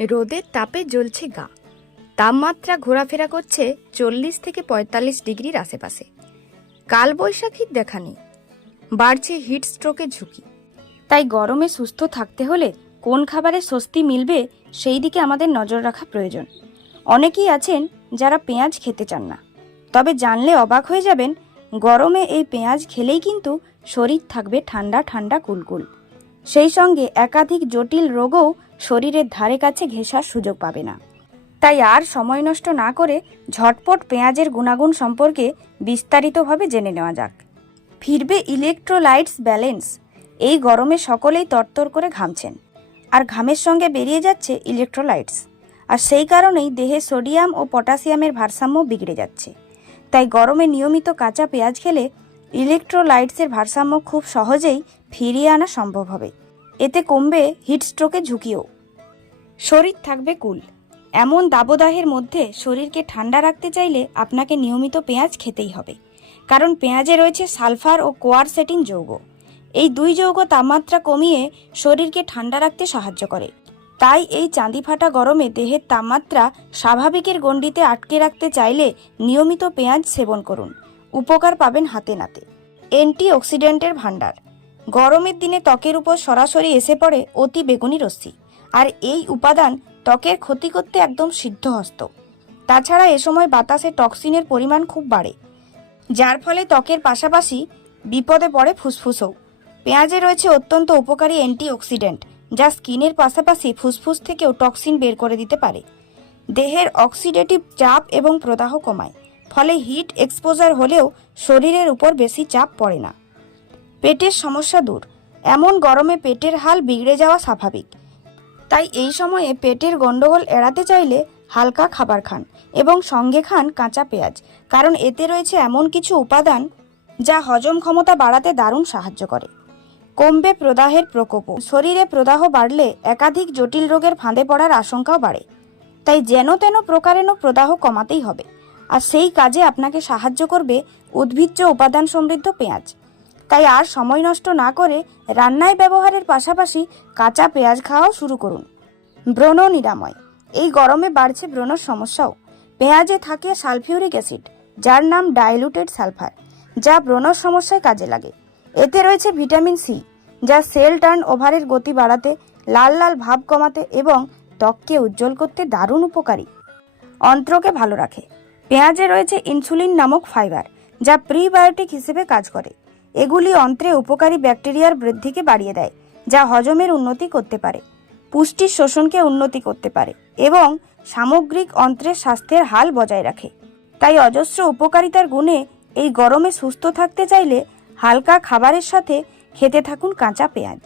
রোদের তাপে জ্বলছে গা। তাপমাত্রা ঘোরাফেরা করছে 40 থেকে 45 ডিগ্রির আশেপাশে। কালবৈশাখীর দেখা নেই, বাড়ছে হিট স্ট্রোকের ঝুঁকি। তাই গরমে সুস্থ থাকতে হলে কোন খাবারে স্বস্তি মিলবে সেই দিকে আমাদের নজর রাখা প্রয়োজন। অনেকেই আছেন যারা পেঁয়াজ খেতে চান না, তবে জানলে অবাক হয়ে যাবেন, গরমে এই পেঁয়াজ খেলেই কিন্তু শরীর থাকবে ঠান্ডা ঠান্ডা কুলকুল। সেই সঙ্গে একাধিক জটিল রোগও শরীরের ধারে কাছে ঘেঁষার সুযোগ পাবে না। তাই আর সময় নষ্ট না করে ঝটপট পেঁয়াজের গুণাগুণ সম্পর্কে বিস্তারিতভাবে জেনে নেওয়া যাক। ফিরবে ইলেকট্রোলাইটস ব্যালেন্স। এই গরমে সকলেই তরতর করে ঘামছেন, আর ঘামের সঙ্গে বেরিয়ে যাচ্ছে ইলেকট্রোলাইটস, আর সেই কারণেই দেহে সোডিয়াম ও পটাশিয়ামের ভারসাম্য বিগড়ে যাচ্ছে। তাই গরমে নিয়মিত কাঁচা পেঁয়াজ খেলে ইলেকট্রোলাইটসের ভারসাম্য খুব সহজেই ফিরিয়ে আনা সম্ভব হবে। এতে কমবে হিট স্ট্রোকের ঝুঁকিও। শরীর থাকবে কুল। এমন দাবদাহের মধ্যে শরীরকে ঠান্ডা রাখতে চাইলে আপনাকে নিয়মিত পেঁয়াজ খেতেই হবে, কারণ পেঁয়াজে রয়েছে সালফার ও কোয়ারসেটিন যৌগ। এই দুই যৌগ তাপমাত্রা কমিয়ে শরীরকে ঠান্ডা রাখতে সাহায্য করে। তাই এই চাঁদি ফাটা গরমে দেহের তাপমাত্রা স্বাভাবিকের গণ্ডিতে আটকে রাখতে চাইলে নিয়মিত পেঁয়াজ সেবন করুন, উপকার পাবেন হাতে নাতে। অ্যান্টিঅক্সিডেন্টের ভাণ্ডার। গরমের দিনে ত্বকের উপর সরাসরি এসে পড়ে অতি বেগুনি রশ্মি, আর এই উপাদান ত্বকের ক্ষতি করতে একদম সিদ্ধহস্ত। তাছাড়া এ সময় বাতাসে টক্সিনের পরিমাণ খুব বাড়ে, যার ফলে ত্বকের পাশাপাশি বিপদে পড়ে ফুসফুসও। পেঁয়াজে রয়েছে অত্যন্ত উপকারী অ্যান্টিঅক্সিডেন্ট, যা স্কিনের পাশাপাশি ফুসফুস থেকেও টক্সিন বের করে দিতে পারে। দেহের অক্সিডেটিভ চাপ এবং প্রদাহ কমায়, ফলে হিট এক্সপোজার হলেও শরীরের উপর বেশি চাপ পড়ে না। পেটের সমস্যা দূর। এমন গরমে পেটের হাল বিগড়ে যাওয়া স্বাভাবিক, তাই এই সময়ে পেটের গন্ডগোল এড়াতে চাইলে হালকা খাবার খান এবং সঙ্গে খান কাঁচা পেঁয়াজ, কারণ এতে রয়েছে এমন কিছু উপাদান যা হজম ক্ষমতা বাড়াতে দারুণ সাহায্য করে। কমবে প্রদাহের প্রকোপও। শরীরে প্রদাহ বাড়লে একাধিক জটিল রোগের ফাঁদে পড়ার আশঙ্কাও বাড়ে, তাই যেন তেন প্রকারেণ প্রদাহ কমাতেই হবে। আর সেই কাজে আপনাকে সাহায্য করবে উদ্ভিজ্জ উপাদান সমৃদ্ধ পেঁয়াজ। তাই আর সময় নষ্ট না করে রান্নায় ব্যবহারের পাশাপাশি কাঁচা পেঁয়াজ খাওয়াও শুরু করুন। ব্রণ নিরাময়। এই গরমে বাড়ছে ব্রণর সমস্যাও। পেঁয়াজে থাকে সালফিউরিক অ্যাসিড, যার নাম ডাইলুটেড সালফার, যা ব্রণর সমস্যায় কাজে লাগে। এতে রয়েছে ভিটামিন সি, যা সেল টার্ন ওভারের গতি বাড়াতে, লাল লাল ভাব কমাতে এবং ত্বককে উজ্জ্বল করতে দারুণ উপকারী। অন্ত্রকে ভালো রাখে। পেঁয়াজে রয়েছে ইনসুলিন নামক ফাইবার, যা প্রিবায়োটিক হিসেবে কাজ করে। এগুলি অন্ত্রে উপকারী ব্যাকটেরিয়ার বৃদ্ধিকে বাড়িয়ে দেয়, যা হজমের উন্নতি করতে পারে, পুষ্টির শোষণকে উন্নতি করতে পারে এবং সামগ্রিক অন্ত্রের স্বাস্থ্যের হাল বজায় রাখে। তাই অজস্র উপকারিতার গুণে এই গরমে সুস্থ থাকতে চাইলে হালকা খাবারের সাথে খেতে থাকুন কাঁচা পেঁয়াজ।